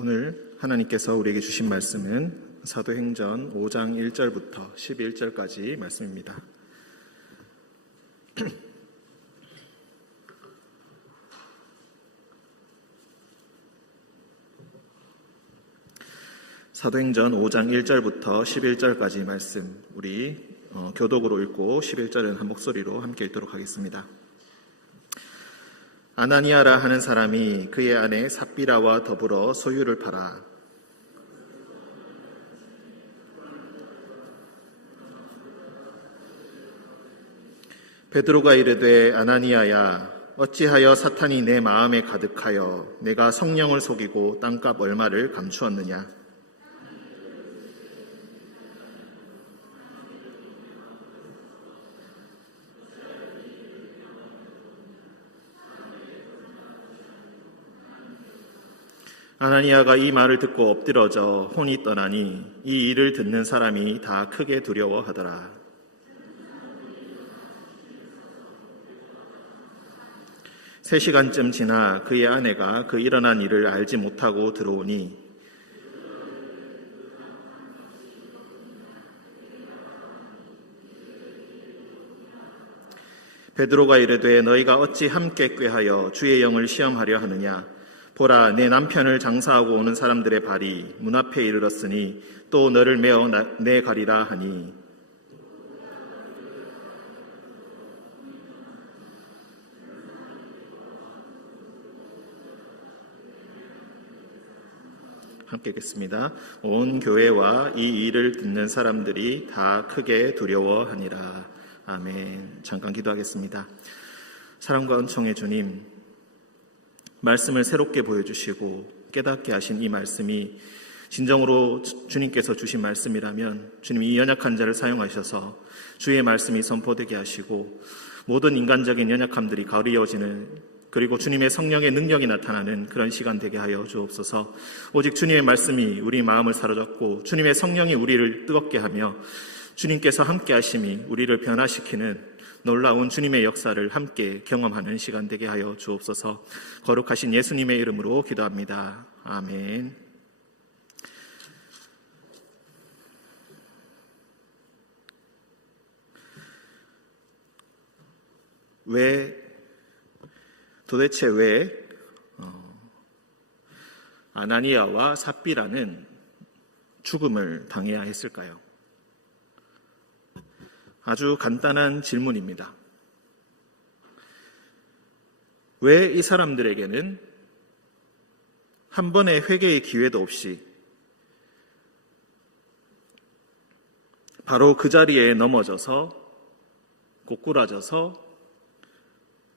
오늘 하나님께서 우리에게 주신 말씀은 사도행전 5장 1절부터 11절까지 말씀입니다. 사도행전 5장 1절부터 11절까지 말씀, 우리 교독으로 읽고 11절은 한 목소리로 함께 읽도록 하겠습니다. 아나니아라 하는 사람이 그의 아내 삽비라와 더불어 소유를 팔아 베드로가 이르되 아나니아야, 어찌하여 사탄이 내 마음에 가득하여 내가 성령을 속이고 땅값 얼마를 감추었느냐? 아나니아가 이 말을 듣고 엎드러져 혼이 떠나니 이 일을 듣는 사람이 다 크게 두려워하더라. 세 시간쯤 지나 그의 아내가 그 일어난 일을 알지 못하고 들어오니 베드로가 이르되 너희가 어찌 함께 꾀하여 주의 영을 시험하려 하느냐? 보라, 내 남편을 장사하고 오는 사람들의 발이 문 앞에 이르렀으니 또 너를 메어 내가리라 하니 함께 읽겠습니다. 온 교회와 이 일을 듣는 사람들이 다 크게 두려워하니라. 아멘. 잠깐 기도하겠습니다. 사랑과 은총의 주님, 말씀을 새롭게 보여주시고 깨닫게 하신 이 말씀이 진정으로 주님께서 주신 말씀이라면 주님 이 연약한 자를 사용하셔서 주의 말씀이 선포되게 하시고 모든 인간적인 연약함들이 가리워지는, 그리고 주님의 성령의 능력이 나타나는 그런 시간 되게 하여 주옵소서. 오직 주님의 말씀이 우리 마음을 사로잡고 주님의 성령이 우리를 뜨겁게 하며 주님께서 함께 하심이 우리를 변화시키는 놀라운 주님의 역사를 함께 경험하는 시간 되게 하여 주옵소서. 거룩하신 예수님의 이름으로 기도합니다. 아멘. 도대체 왜 아나니아와 삽비라는 죽음을 당해야 했을까요? 아주 간단한 질문입니다. 왜 이 사람들에게는 한 번의 회개의 기회도 없이 바로 그 자리에 넘어져서 고꾸라져서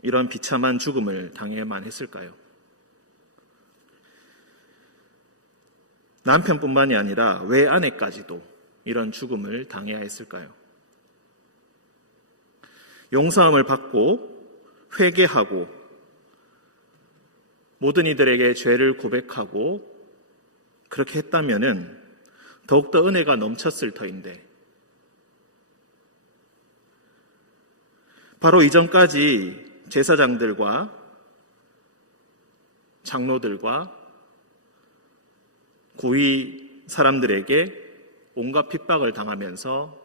이런 비참한 죽음을 당해야만 했을까요? 남편뿐만이 아니라 왜 아내까지도 이런 죽음을 당해야 했을까요? 용서함을 받고 회개하고 모든 이들에게 죄를 고백하고 그렇게 했다면은 더욱더 은혜가 넘쳤을 터인데, 바로 이전까지 제사장들과 장로들과 고위 사람들에게 온갖 핍박을 당하면서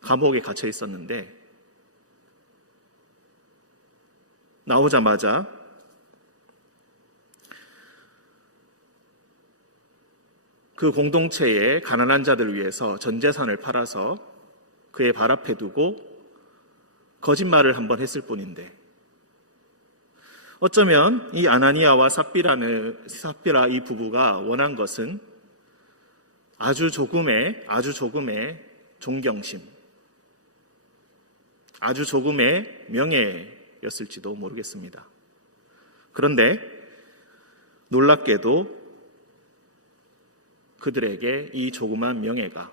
감옥에 갇혀 있었는데 나오자마자 그 공동체의 가난한 자들을 위해서 전 재산을 팔아서 그의 발 앞에 두고 거짓말을 한번 했을 뿐인데, 어쩌면 이 아나니아와 삽비라 이 부부가 원한 것은 아주 조금의 존경심, 아주 조금의 명예였을지도 모르겠습니다. 그런데 놀랍게도 그들에게 이 조그만 명예가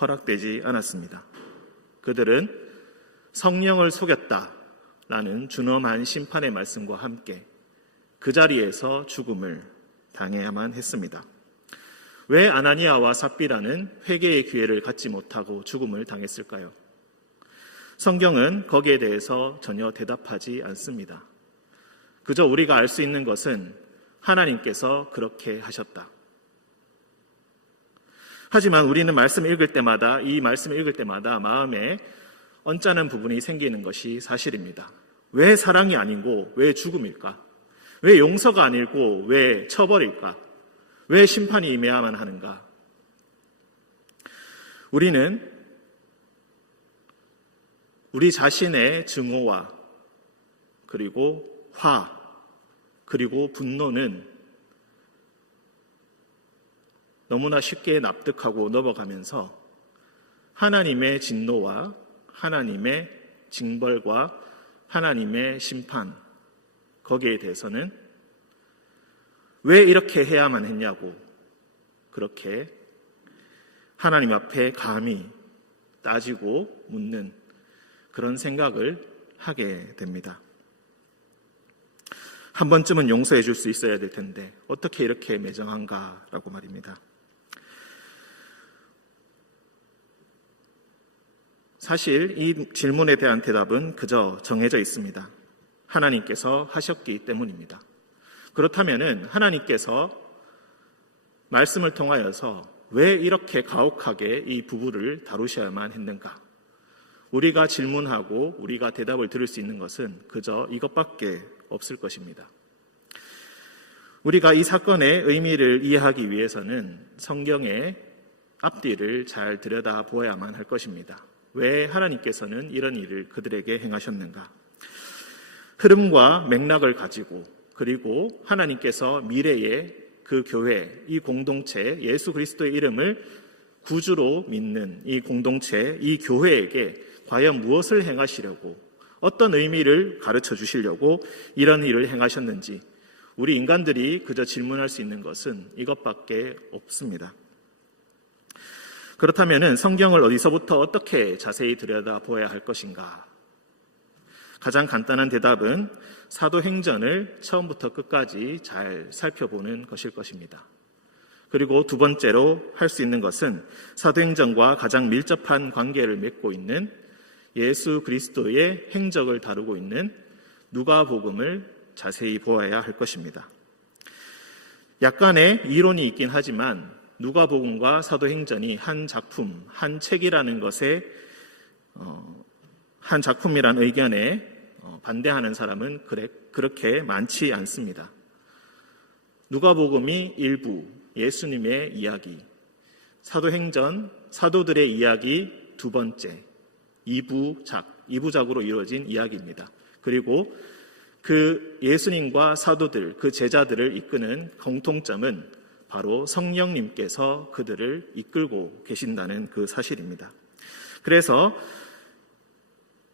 허락되지 않았습니다. 그들은 성령을 속였다라는 준엄한 심판의 말씀과 함께 그 자리에서 죽음을 당해야만 했습니다. 왜 아나니아와 삽비라는 회개의 기회를 갖지 못하고 죽음을 당했을까요? 성경은 거기에 대해서 전혀 대답하지 않습니다. 그저 우리가 알 수 있는 것은 하나님께서 그렇게 하셨다. 하지만 우리는 말씀을 읽을 때마다, 이 말씀을 읽을 때마다 마음에 언짢은 부분이 생기는 것이 사실입니다. 왜 사랑이 아니고 왜 죽음일까? 왜 용서가 아니고 왜 처벌일까? 왜 심판이 임해야만 하는가? 우리는 우리 자신의 증오와 그리고 화, 그리고 분노는 너무나 쉽게 납득하고 넘어가면서 하나님의 진노와 하나님의 징벌과 하나님의 심판, 거기에 대해서는 왜 이렇게 해야만 했냐고 그렇게 하나님 앞에 감히 따지고 묻는 그런 생각을 하게 됩니다. 한 번쯤은 용서해 줄 수 있어야 될 텐데 어떻게 이렇게 매정한가라고 말입니다. 사실 이 질문에 대한 대답은 그저 정해져 있습니다. 하나님께서 하셨기 때문입니다. 그렇다면 하나님께서 말씀을 통하여서 왜 이렇게 가혹하게 이 부부를 다루셔야만 했는가? 우리가 질문하고 우리가 대답을 들을 수 있는 것은 그저 이것밖에 없을 것입니다. 우리가 이 사건의 의미를 이해하기 위해서는 성경의 앞뒤를 잘 들여다보아야만 할 것입니다. 왜 하나님께서는 이런 일을 그들에게 행하셨는가? 흐름과 맥락을 가지고 그리고 하나님께서 미래의 그 교회, 이 공동체, 예수 그리스도의 이름을 구주로 믿는 이 공동체, 이 교회에게 과연 무엇을 행하시려고, 어떤 의미를 가르쳐 주시려고 이런 일을 행하셨는지 우리 인간들이 그저 질문할 수 있는 것은 이것밖에 없습니다. 그렇다면 성경을 어디서부터 어떻게 자세히 들여다보아야 할 것인가? 가장 간단한 대답은 사도행전을 처음부터 끝까지 잘 살펴보는 것일 것입니다. 그리고 두 번째로 할 수 있는 것은 사도행전과 가장 밀접한 관계를 맺고 있는 예수 그리스도의 행적을 다루고 있는 누가복음을 자세히 보아야 할 것입니다. 약간의 이론이 있긴 하지만 누가복음과 사도행전이 한 작품, 한 책이라는 것에 한 작품이란 의견에 반대하는 사람은 그렇게 많지 않습니다. 누가복음이 일부, 예수님의 이야기, 사도행전, 사도들의 이야기 두 번째, 2부작으로 이루어진 이야기입니다. 그리고 그 예수님과 사도들, 그 제자들을 이끄는 공통점은 바로 성령님께서 그들을 이끌고 계신다는 그 사실입니다. 그래서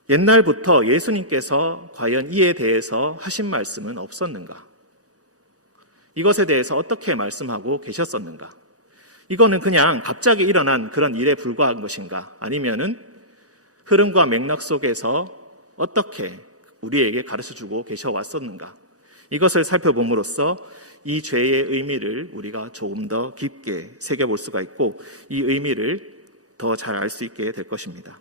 옛날부터 예수님께서 과연 이에 대해서 하신 말씀은 없었는가? 이것에 대해서 어떻게 말씀하고 계셨었는가? 이거는 그냥 갑자기 일어난 그런 일에 불과한 것인가? 아니면은 흐름과 맥락 속에서 어떻게 우리에게 가르쳐주고 계셔왔었는가? 이것을 살펴봄으로써 이 죄의 의미를 우리가 조금 더 깊게 새겨볼 수가 있고 이 의미를 더 잘 알 수 있게 될 것입니다.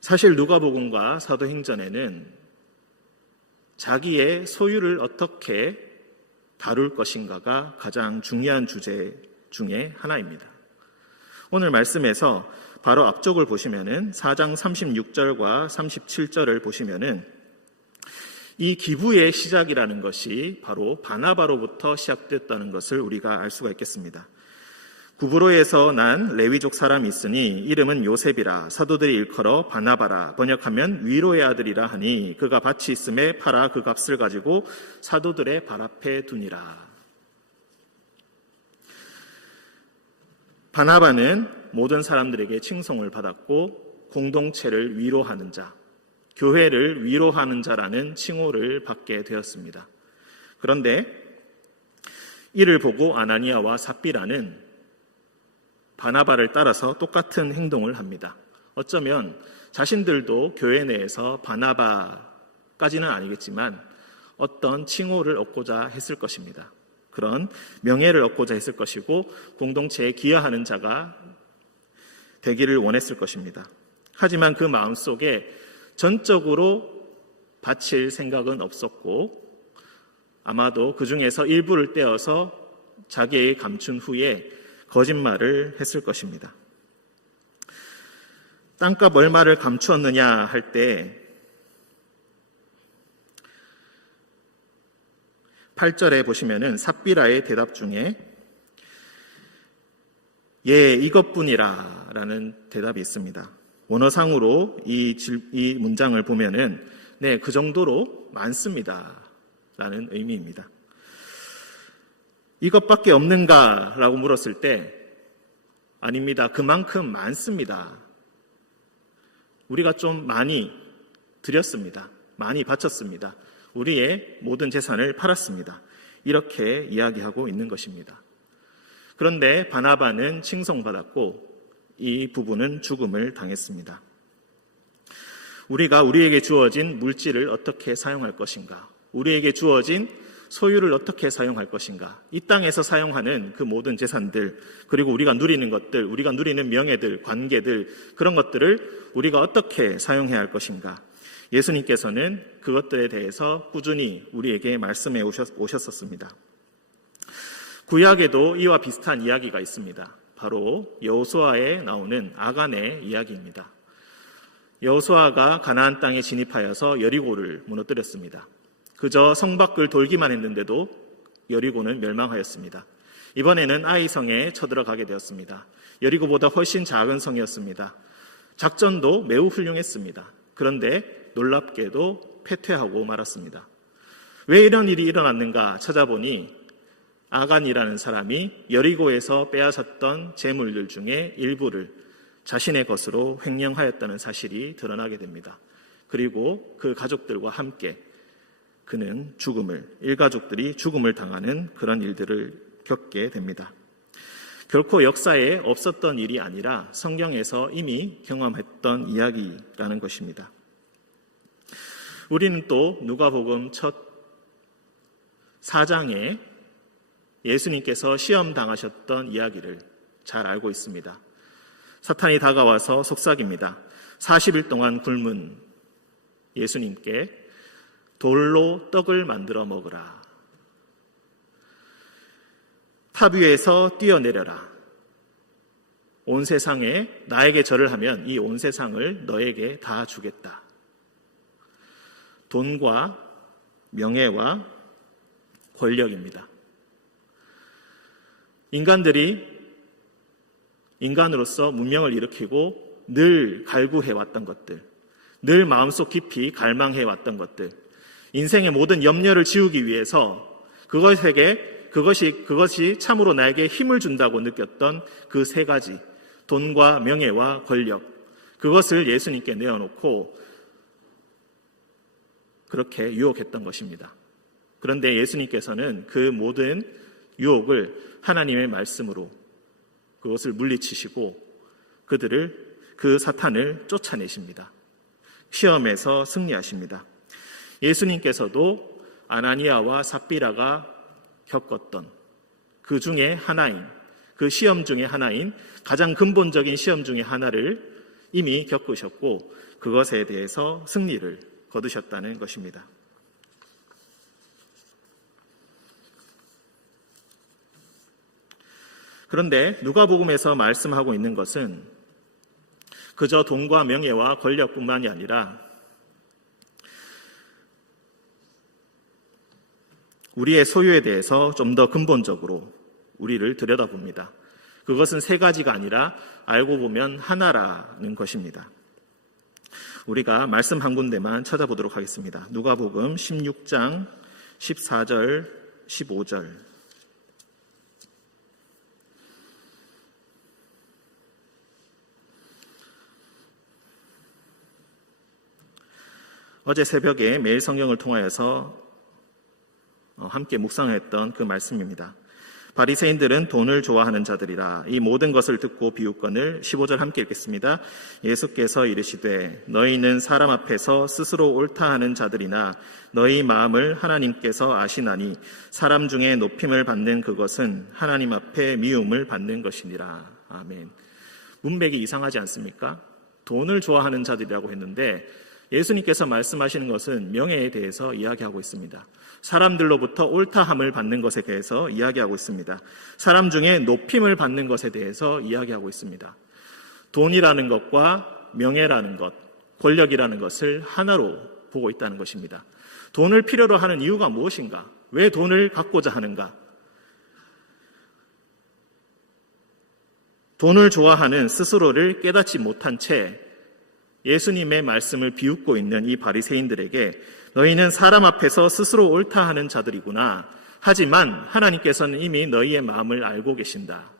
사실 누가복음과 사도행전에는 자기의 소유를 어떻게 다룰 것인가가 가장 중요한 주제 중에 하나입니다. 오늘 말씀에서 바로 앞쪽을 보시면은 4장 36절과 37절을 보시면은 이 기부의 시작이라는 것이 바로 바나바로부터 시작됐다는 것을 우리가 알 수가 있겠습니다. 구브로에서 난 레위족 사람이 있으니 이름은 요셉이라 사도들이 일컬어 바나바라 번역하면 위로의 아들이라 하니 그가 밭이 있음에 팔아 그 값을 가지고 사도들의 발 앞에 두니라. 바나바는 모든 사람들에게 칭송을 받았고 공동체를 위로하는 자, 교회를 위로하는 자라는 칭호를 받게 되었습니다. 그런데 이를 보고 아나니아와 삽비라는 바나바를 따라서 똑같은 행동을 합니다. 어쩌면 자신들도 교회 내에서 바나바까지는 아니겠지만 어떤 칭호를 얻고자 했을 것입니다. 그런 명예를 얻고자 했을 것이고 공동체에 기여하는 자가 되기를 원했을 것입니다. 하지만 그 마음속에 전적으로 바칠 생각은 없었고 아마도 그 중에서 일부를 떼어서 자기에게 감춘 후에 거짓말을 했을 것입니다. 땅값 얼마를 감추었느냐 할 때 8절에 보시면은 삽비라의 대답 중에 예, 이것뿐이라 라는 대답이 있습니다. 원어상으로 이 문장을 보면은 네, 그 정도로 많습니다 라는 의미입니다. 이것밖에 없는가 라고 물었을 때 아닙니다. 그만큼 많습니다. 우리가 좀 많이 드렸습니다. 많이 바쳤습니다. 우리의 모든 재산을 팔았습니다. 이렇게 이야기하고 있는 것입니다. 그런데 바나바는 칭송받았고 이 부부는 죽음을 당했습니다. 우리가 우리에게 주어진 물질을 어떻게 사용할 것인가? 우리에게 주어진 소유를 어떻게 사용할 것인가? 이 땅에서 사용하는 그 모든 재산들, 그리고 우리가 누리는 것들, 우리가 누리는 명예들, 관계들, 그런 것들을 우리가 어떻게 사용해야 할 것인가? 예수님께서는 그것들에 대해서 꾸준히 우리에게 말씀해 오셨었습니다. 구약에도 이와 비슷한 이야기가 있습니다. 바로 여호수아에 나오는 아간의 이야기입니다. 여호수아가 가나안 땅에 진입하여서 여리고를 무너뜨렸습니다. 그저 성 밖을 돌기만 했는데도 여리고는 멸망하였습니다. 이번에는 아이성에 쳐들어가게 되었습니다. 여리고보다 훨씬 작은 성이었습니다. 작전도 매우 훌륭했습니다. 그런데 놀랍게도 패퇴하고 말았습니다. 왜 이런 일이 일어났는가 찾아보니 아간이라는 사람이 여리고에서 빼앗았던 재물들 중에 일부를 자신의 것으로 횡령하였다는 사실이 드러나게 됩니다. 그리고 그 가족들과 함께 그는 일가족들이 죽음을 당하는 그런 일들을 겪게 됩니다. 결코 역사에 없었던 일이 아니라 성경에서 이미 경험했던 이야기라는 것입니다. 우리는 또 누가복음 첫 4장에 예수님께서 시험 당하셨던 이야기를 잘 알고 있습니다. 사탄이 다가와서 속삭입니다. 40일 동안 굶은 예수님께 돌로 떡을 만들어 먹으라. 탑 위에서 뛰어내려라. 온 세상에 나에게 절을 하면 이 온 세상을 너에게 다 주겠다. 돈과 명예와 권력입니다. 인간들이 인간으로서 문명을 일으키고 늘 갈구해왔던 것들, 늘 마음속 깊이 갈망해왔던 것들, 인생의 모든 염려를 지우기 위해서 그것이 참으로 나에게 힘을 준다고 느꼈던 그 세 가지, 돈과 명예와 권력, 그것을 예수님께 내어놓고 그렇게 유혹했던 것입니다. 그런데 예수님께서는 그 모든 유혹을 하나님의 말씀으로 그것을 물리치시고 그 사탄을 쫓아내십니다. 시험에서 승리하십니다. 예수님께서도 아나니아와 삽비라가 겪었던 그 중에 하나인, 그 시험 중에 하나인, 가장 근본적인 시험 중에 하나를 이미 겪으셨고 그것에 대해서 승리를 거두셨다는 것입니다. 그런데 누가복음에서 말씀하고 있는 것은 그저 돈과 명예와 권력뿐만이 아니라 우리의 소유에 대해서 좀 더 근본적으로 우리를 들여다봅니다. 그것은 세 가지가 아니라 알고 보면 하나라는 것입니다. 우리가 말씀 한 군데만 찾아보도록 하겠습니다. 누가복음 16장 14절, 15절. 어제 새벽에 매일 성경을 통하여서 함께 묵상했던 그 말씀입니다. 바리새인들은 돈을 좋아하는 자들이라. 이 모든 것을 듣고 비웃거늘. 15절 함께 읽겠습니다. 예수께서 이르시되 너희는 사람 앞에서 스스로 옳다 하는 자들이나 너희 마음을 하나님께서 아시나니 사람 중에 높임을 받는 그것은 하나님 앞에 미움을 받는 것이니라. 아멘. 문맥이 이상하지 않습니까? 돈을 좋아하는 자들이라고 했는데 예수님께서 말씀하시는 것은 명예에 대해서 이야기하고 있습니다. 사람들로부터 옳다함을 받는 것에 대해서 이야기하고 있습니다. 사람 중에 높임을 받는 것에 대해서 이야기하고 있습니다. 돈이라는 것과 명예라는 것, 권력이라는 것을 하나로 보고 있다는 것입니다. 돈을 필요로 하는 이유가 무엇인가? 왜 돈을 갖고자 하는가? 돈을 좋아하는 스스로를 깨닫지 못한 채 예수님의 말씀을 비웃고 있는 이 바리새인들에게 너희는 사람 앞에서 스스로 옳다 하는 자들이구나. 하지만 하나님께서는 이미 너희의 마음을 알고 계신다.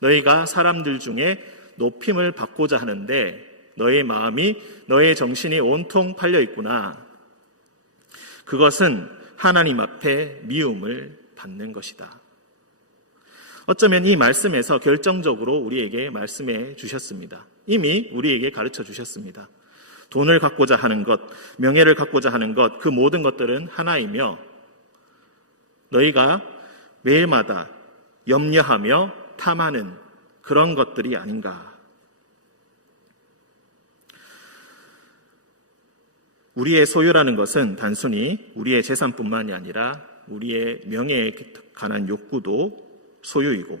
너희가 사람들 중에 높임을 받고자 하는데 너희의 마음이, 너희의 정신이 온통 팔려 있구나. 그것은 하나님 앞에 미움을 받는 것이다. 어쩌면 이 말씀에서 결정적으로 우리에게 말씀해 주셨습니다. 이미 우리에게 가르쳐 주셨습니다. 돈을 갖고자 하는 것, 명예를 갖고자 하는 것, 그 모든 것들은 하나이며 너희가 매일마다 염려하며 탐하는 그런 것들이 아닌가. 우리의 소유라는 것은 단순히 우리의 재산뿐만이 아니라 우리의 명예에 관한 욕구도 소유이고,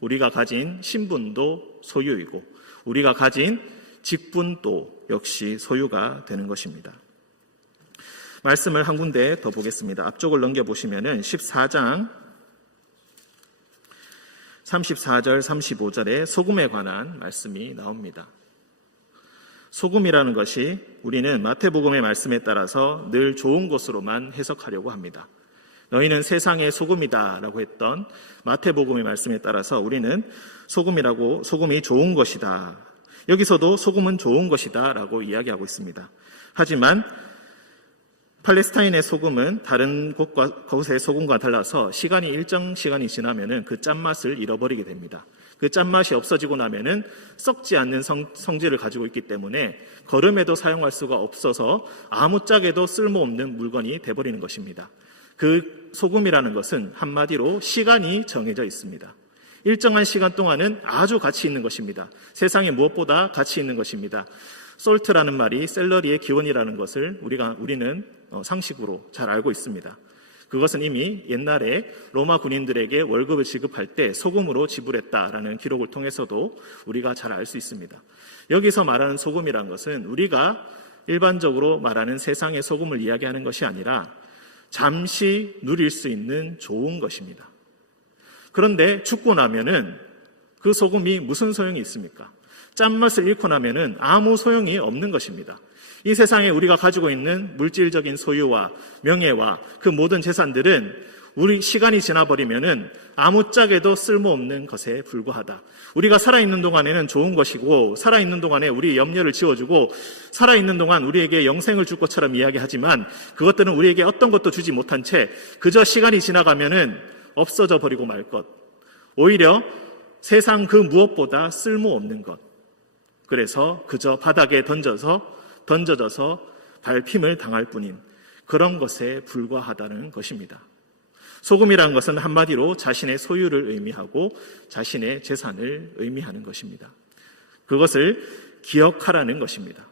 우리가 가진 신분도 소유이고, 우리가 가진 직분도 역시 소유가 되는 것입니다. 말씀을 한 군데 더 보겠습니다. 앞쪽을 넘겨보시면은 14장 34절 35절에 소금에 관한 말씀이 나옵니다. 소금이라는 것이 우리는 마태복음의 말씀에 따라서 늘 좋은 것으로만 해석하려고 합니다. 너희는 세상의 소금이다 라고 했던 마태복음의 말씀에 따라서 우리는 소금이 좋은 것이다. 여기서도 소금은 좋은 것이다 라고 이야기하고 있습니다. 하지만 팔레스타인의 소금은 다른 곳의 소금과 달라서 일정 시간이 지나면은 그 짠맛을 잃어버리게 됩니다. 그 짠맛이 없어지고 나면은 썩지 않는 성질을 가지고 있기 때문에 거름에도 사용할 수가 없어서 아무짝에도 쓸모없는 물건이 돼버리는 것입니다. 그 소금이라는 것은 한마디로 시간이 정해져 있습니다. 일정한 시간 동안은 아주 가치 있는 것입니다. 세상에 무엇보다 가치 있는 것입니다. 솔트라는 말이 샐러리의 기원이라는 것을 우리는 상식으로 잘 알고 있습니다. 그것은 이미 옛날에 로마 군인들에게 월급을 지급할 때 소금으로 지불했다라는 기록을 통해서도 우리가 잘 알 수 있습니다. 여기서 말하는 소금이라는 것은 우리가 일반적으로 말하는 세상의 소금을 이야기하는 것이 아니라 잠시 누릴 수 있는 좋은 것입니다. 그런데 죽고 나면은 그 소금이 무슨 소용이 있습니까? 짠맛을 잃고 나면은 아무 소용이 없는 것입니다. 이 세상에 우리가 가지고 있는 물질적인 소유와 명예와 그 모든 재산들은 우리 시간이 지나버리면은 아무짝에도 쓸모없는 것에 불과하다. 우리가 살아있는 동안에는 좋은 것이고, 살아있는 동안에 우리의 염려를 지워주고, 살아있는 동안 우리에게 영생을 줄 것처럼 이야기하지만 그것들은 우리에게 어떤 것도 주지 못한 채 그저 시간이 지나가면은 없어져 버리고 말 것. 오히려 세상 그 무엇보다 쓸모없는 것. 그래서 그저 바닥에 던져져서 밟힘을 당할 뿐인 그런 것에 불과하다는 것입니다. 소금이라는 것은 한마디로 자신의 소유를 의미하고 자신의 재산을 의미하는 것입니다. 그것을 기억하라는 것입니다.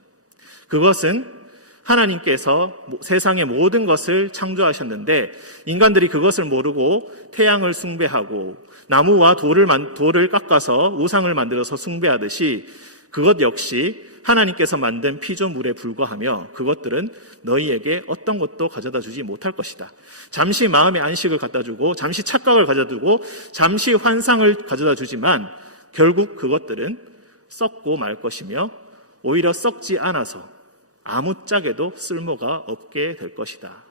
그것은 하나님께서 세상의 모든 것을 창조하셨는데 인간들이 그것을 모르고 태양을 숭배하고 나무와 돌을 깎아서 우상을 만들어서 숭배하듯이 그것 역시 하나님께서 만든 피조물에 불과하며 그것들은 너희에게 어떤 것도 가져다 주지 못할 것이다. 잠시 마음의 안식을 갖다 주고 잠시 착각을 가져두고 잠시 환상을 가져다 주지만 결국 그것들은 썩고 말 것이며 오히려 썩지 않아서 아무짝에도 쓸모가 없게 될 것이다.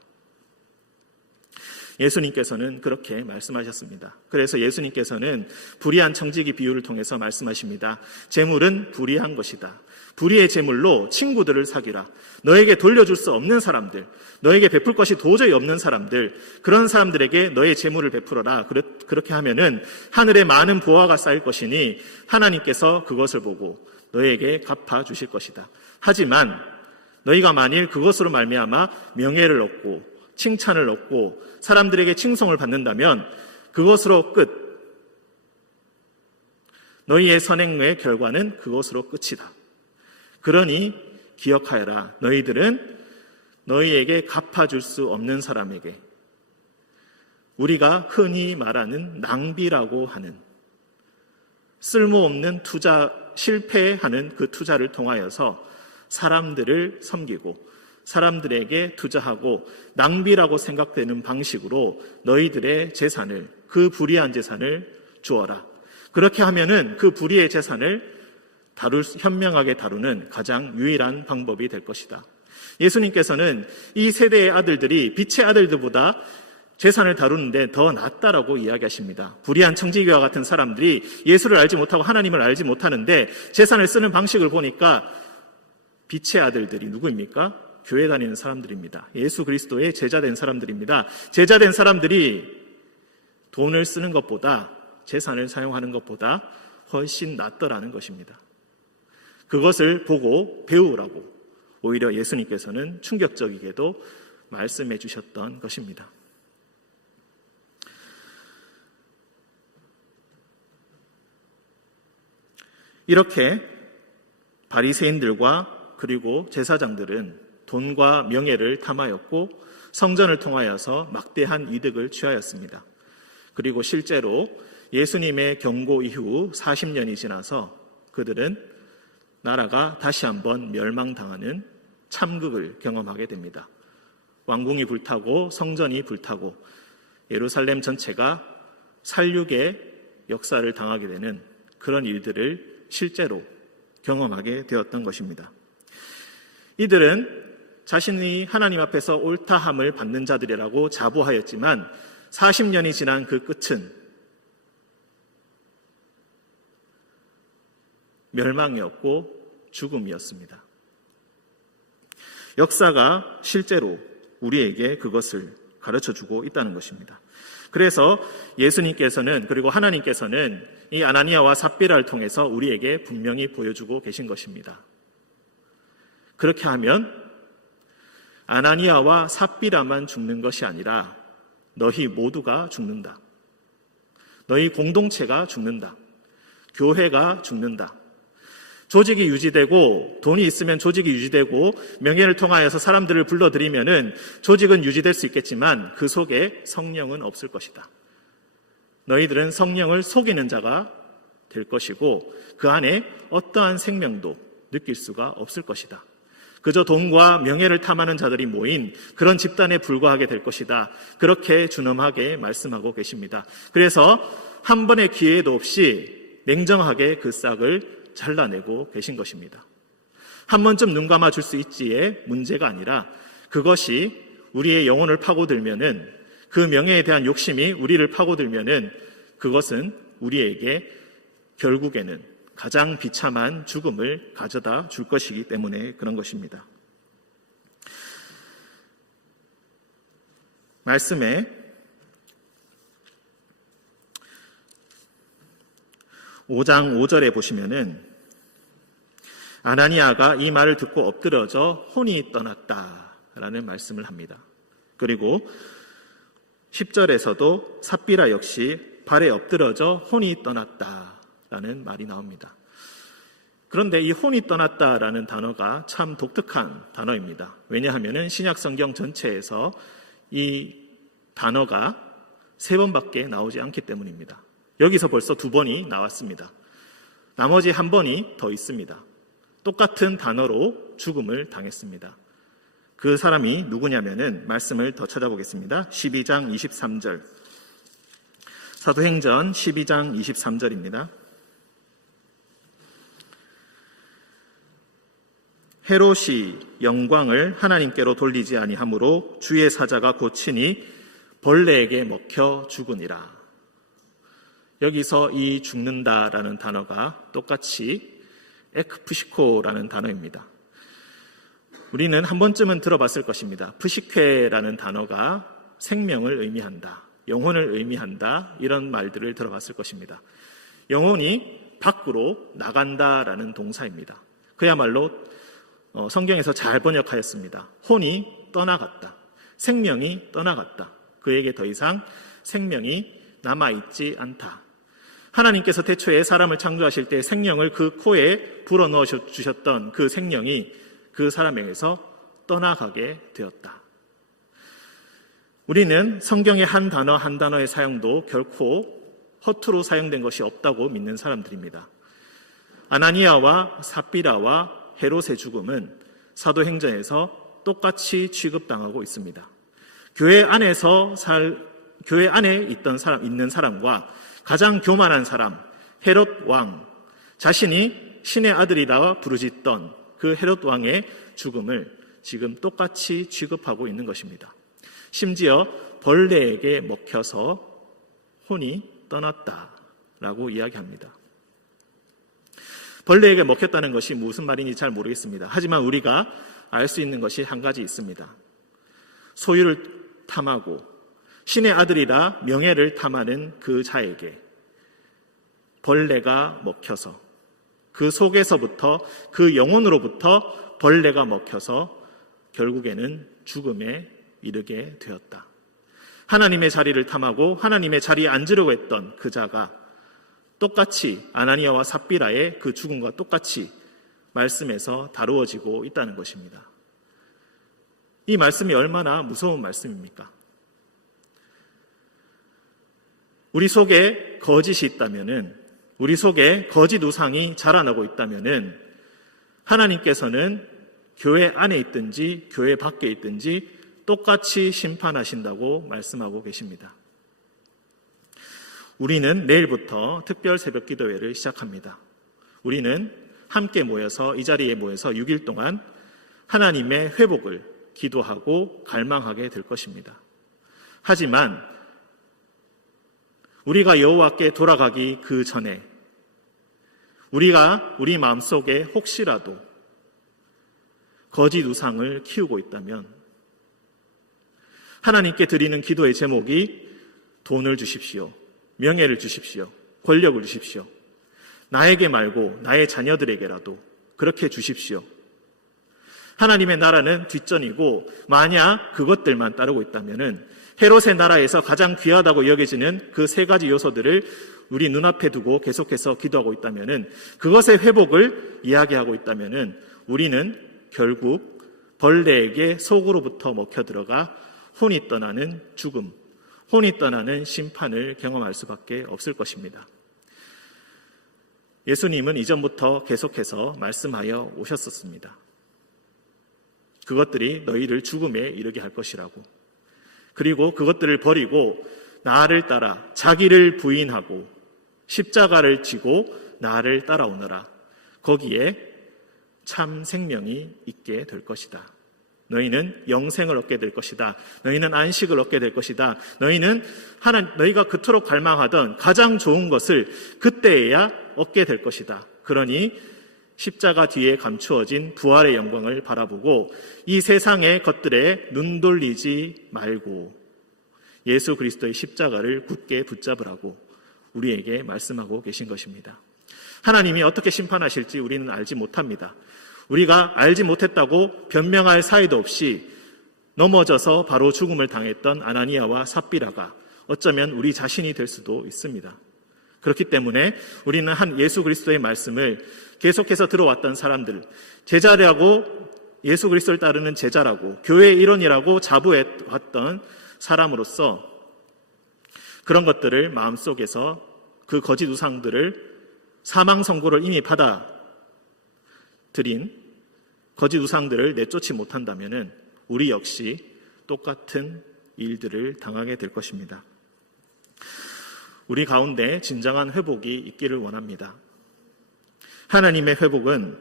예수님께서는 그렇게 말씀하셨습니다. 그래서 예수님께서는 불의한 청지기 비유를 통해서 말씀하십니다. 재물은 불의한 것이다. 불의의 재물로 친구들을 사귀라. 너에게 돌려줄 수 없는 사람들, 너에게 베풀 것이 도저히 없는 사람들, 그런 사람들에게 너의 재물을 베풀어라. 그렇게 하면은 하늘에 많은 보화가 쌓일 것이니 하나님께서 그것을 보고 너에게 갚아 주실 것이다. 하지만 너희가 만일 그것으로 말미암아 명예를 얻고 칭찬을 얻고 사람들에게 칭송을 받는다면 그것으로 끝. 너희의 선행의 결과는 그것으로 끝이다. 그러니 기억하여라. 너희들은 너희에게 갚아줄 수 없는 사람에게, 우리가 흔히 말하는 낭비라고 하는 쓸모없는 투자, 실패하는 그 투자를 통하여서 사람들을 섬기고 사람들에게 투자하고 낭비라고 생각되는 방식으로 너희들의 재산을, 그 불의한 재산을 주어라. 그렇게 하면은 그 불의의 재산을 현명하게 다루는 가장 유일한 방법이 될 것이다. 예수님께서는 이 세대의 아들들이 빛의 아들들보다 재산을 다루는데 더 낫다라고 이야기하십니다. 불의한 청지기와 같은 사람들이 예수를 알지 못하고 하나님을 알지 못하는데 재산을 쓰는 방식을 보니까 빛의 아들들이 누구입니까? 교회 다니는 사람들입니다. 예수 그리스도의 제자된 사람들입니다. 제자된 사람들이 돈을 쓰는 것보다, 재산을 사용하는 것보다 훨씬 낫더라는 것입니다. 그것을 보고 배우라고 오히려 예수님께서는 충격적이게도 말씀해 주셨던 것입니다. 이렇게 바리새인들과 그리고 제사장들은 돈과 명예를 탐하였고 성전을 통하여서 막대한 이득을 취하였습니다. 그리고 실제로 예수님의 경고 이후 40년이 지나서 그들은 나라가 다시 한번 멸망당하는 참극을 경험하게 됩니다. 왕궁이 불타고 성전이 불타고 예루살렘 전체가 살육의 역사를 당하게 되는 그런 일들을 실제로 경험하게 되었던 것입니다. 이들은 자신이 하나님 앞에서 옳다함을 받는 자들이라고 자부하였지만 40년이 지난 그 끝은 멸망이었고 죽음이었습니다. 역사가 실제로 우리에게 그것을 가르쳐주고 있다는 것입니다. 그래서 예수님께서는, 그리고 하나님께서는 이 아나니아와 삽비라를 통해서 우리에게 분명히 보여주고 계신 것입니다. 그렇게 하면 아나니아와 삽비라만 죽는 것이 아니라 너희 모두가 죽는다. 너희 공동체가 죽는다. 교회가 죽는다. 조직이 유지되고 돈이 있으면 조직이 유지되고 명예를 통하여서 사람들을 불러들이면은 조직은 유지될 수 있겠지만 그 속에 성령은 없을 것이다. 너희들은 성령을 속이는 자가 될 것이고 그 안에 어떠한 생명도 느낄 수가 없을 것이다. 그저 돈과 명예를 탐하는 자들이 모인 그런 집단에 불과하게 될 것이다. 그렇게 준엄하게 말씀하고 계십니다. 그래서 한 번의 기회도 없이 냉정하게 그 싹을 잘라내고 계신 것입니다. 한 번쯤 눈 감아줄 수 있지의 문제가 아니라 그것이 우리의 영혼을 파고들면은, 그 명예에 대한 욕심이 우리를 파고들면은 그것은 우리에게 결국에는 가장 비참한 죽음을 가져다 줄 것이기 때문에 그런 것입니다. 말씀에 5장 5절에 보시면은 아나니아가 이 말을 듣고 엎드러져 혼이 떠났다라는 말씀을 합니다. 그리고 10절에서도 삽비라 역시 발에 엎드러져 혼이 떠났다라는 말이 나옵니다. 그런데 이 혼이 떠났다라는 단어가 참 독특한 단어입니다. 왜냐하면 신약 성경 전체에서 이 단어가 3번밖에 나오지 않기 때문입니다. 여기서 벌써 2번이 나왔습니다. 나머지 1번이 더 있습니다. 똑같은 단어로 죽음을 당했습니다. 그 사람이 누구냐면은 말씀을 더 찾아보겠습니다. 12장 23절. 사도행전 12장 23절입니다. 헤롯이 영광을 하나님께로 돌리지 아니하므로 주의 사자가 고치니 벌레에게 먹혀 죽으니라. 여기서 이 죽는다라는 단어가 똑같이 에크푸시코라는 단어입니다. 우리는 한 번쯤은 들어봤을 것입니다. 푸시케라는 단어가 생명을 의미한다, 영혼을 의미한다, 이런 말들을 들어봤을 것입니다. 영혼이 밖으로 나간다라는 동사입니다. 그야말로 성경에서 잘 번역하였습니다. 혼이 떠나갔다, 생명이 떠나갔다. 그에게 더 이상 생명이 남아있지 않다. 하나님께서 태초에 사람을 창조하실 때 생명을 그 코에 불어넣어 주셨던 그 생명이 그 사람에게서 떠나가게 되었다. 우리는 성경의 한 단어 한 단어의 사용도 결코 허투루 사용된 것이 없다고 믿는 사람들입니다. 아나니아와 삽비라와 헤롯의 죽음은 사도행전에서 똑같이 취급당하고 있습니다. 교회 안에 있는 사람과 가장 교만한 사람 헤롯 왕, 자신이 신의 아들이라 부르짖던 그 헤롯 왕의 죽음을 지금 똑같이 취급하고 있는 것입니다. 심지어 벌레에게 먹혀서 혼이 떠났다라고 이야기합니다. 벌레에게 먹혔다는 것이 무슨 말인지 잘 모르겠습니다. 하지만 우리가 알 수 있는 것이 한 가지 있습니다. 소유를 탐하고 신의 아들이라 명예를 탐하는 그 자에게 벌레가 먹혀서 그 속에서부터 그 영혼으로부터 벌레가 먹혀서 결국에는 죽음에 이르게 되었다. 하나님의 자리를 탐하고 하나님의 자리에 앉으려고 했던 그 자가 똑같이 아나니아와 삽비라의 그 죽음과 똑같이 말씀에서 다루어지고 있다는 것입니다. 이 말씀이 얼마나 무서운 말씀입니까? 우리 속에 거짓이 있다면은, 우리 속에 거짓 우상이 자라나고 있다면은 하나님께서는 교회 안에 있든지 교회 밖에 있든지 똑같이 심판하신다고 말씀하고 계십니다. 우리는 내일부터 특별 새벽 기도회를 시작합니다. 우리는 함께 모여서 이 자리에 모여서 6일 동안 하나님의 회복을 기도하고 갈망하게 될 것입니다. 하지만 우리가 여호와께 돌아가기 그 전에 우리가 우리 마음속에 혹시라도 거짓 우상을 키우고 있다면 하나님께 드리는 기도의 제목이 돈을 주십시오, 명예를 주십시오, 권력을 주십시오, 나에게 말고 나의 자녀들에게라도 그렇게 주십시오. 하나님의 나라는 뒷전이고 만약 그것들만 따르고 있다면은 헤롯의 나라에서 가장 귀하다고 여겨지는 그 세 가지 요소들을 우리 눈앞에 두고 계속해서 기도하고 있다면은, 그것의 회복을 이야기하고 있다면은 우리는 결국 벌레에게 속으로부터 먹혀 들어가 혼이 떠나는 죽음, 혼이 떠나는 심판을 경험할 수밖에 없을 것입니다. 예수님은 이전부터 계속해서 말씀하여 오셨었습니다. 그것들이 너희를 죽음에 이르게 할 것이라고. 그리고 그것들을 버리고 나를 따라 자기를 부인하고 십자가를 지고 나를 따라오너라. 거기에 참 생명이 있게 될 것이다. 너희는 영생을 얻게 될 것이다. 너희는 안식을 얻게 될 것이다. 너희가 그토록 갈망하던 가장 좋은 것을 그때에야 얻게 될 것이다. 그러니 십자가 뒤에 감추어진 부활의 영광을 바라보고 이 세상의 것들에 눈 돌리지 말고 예수 그리스도의 십자가를 굳게 붙잡으라고 우리에게 말씀하고 계신 것입니다. 하나님이 어떻게 심판하실지 우리는 알지 못합니다. 우리가 알지 못했다고 변명할 사이도 없이 넘어져서 바로 죽음을 당했던 아나니아와 삽비라가 어쩌면 우리 자신이 될 수도 있습니다. 그렇기 때문에 우리는 한 예수 그리스도의 말씀을 계속해서 들어왔던 사람들, 제자라고 예수 그리스도를 따르는 제자라고 교회의 일원이라고 자부해왔던 사람으로서 그런 것들을 마음속에서 그 거짓 우상들을 사망 선고를 이미 받아들인 거짓 우상들을 내쫓지 못한다면 우리 역시 똑같은 일들을 당하게 될 것입니다. 우리 가운데 진정한 회복이 있기를 원합니다. 하나님의 회복은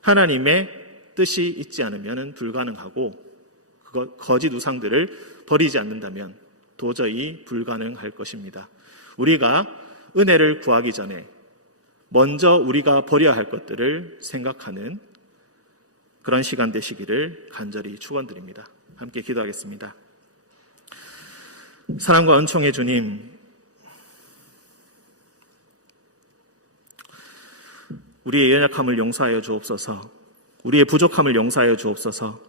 하나님의 뜻이 있지 않으면 불가능하고 거짓 우상들을 버리지 않는다면 도저히 불가능할 것입니다. 우리가 은혜를 구하기 전에 먼저 우리가 버려야 할 것들을 생각하는 그런 시간 되시기를 간절히 축원드립니다. 함께 기도하겠습니다. 사랑과 은총의 주님, 우리의 연약함을 용서하여 주옵소서. 우리의 부족함을 용서하여 주옵소서.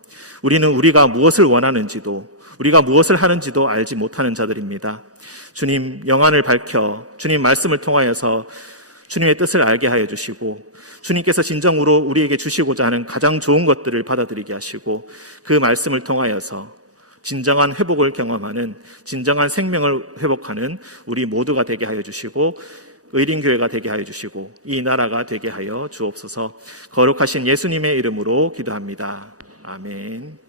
우리는 우리가 무엇을 원하는지도 우리가 무엇을 하는지도 알지 못하는 자들입니다. 주님, 영안을 밝혀 주님 말씀을 통하여서 주님의 뜻을 알게 하여 주시고 주님께서 진정으로 우리에게 주시고자 하는 가장 좋은 것들을 받아들이게 하시고 그 말씀을 통하여서 진정한 회복을 경험하는, 진정한 생명을 회복하는 우리 모두가 되게 하여 주시고 의린교회가 되게 하여 주시고 이 나라가 되게 하여 주옵소서. 거룩하신 예수님의 이름으로 기도합니다. 아멘.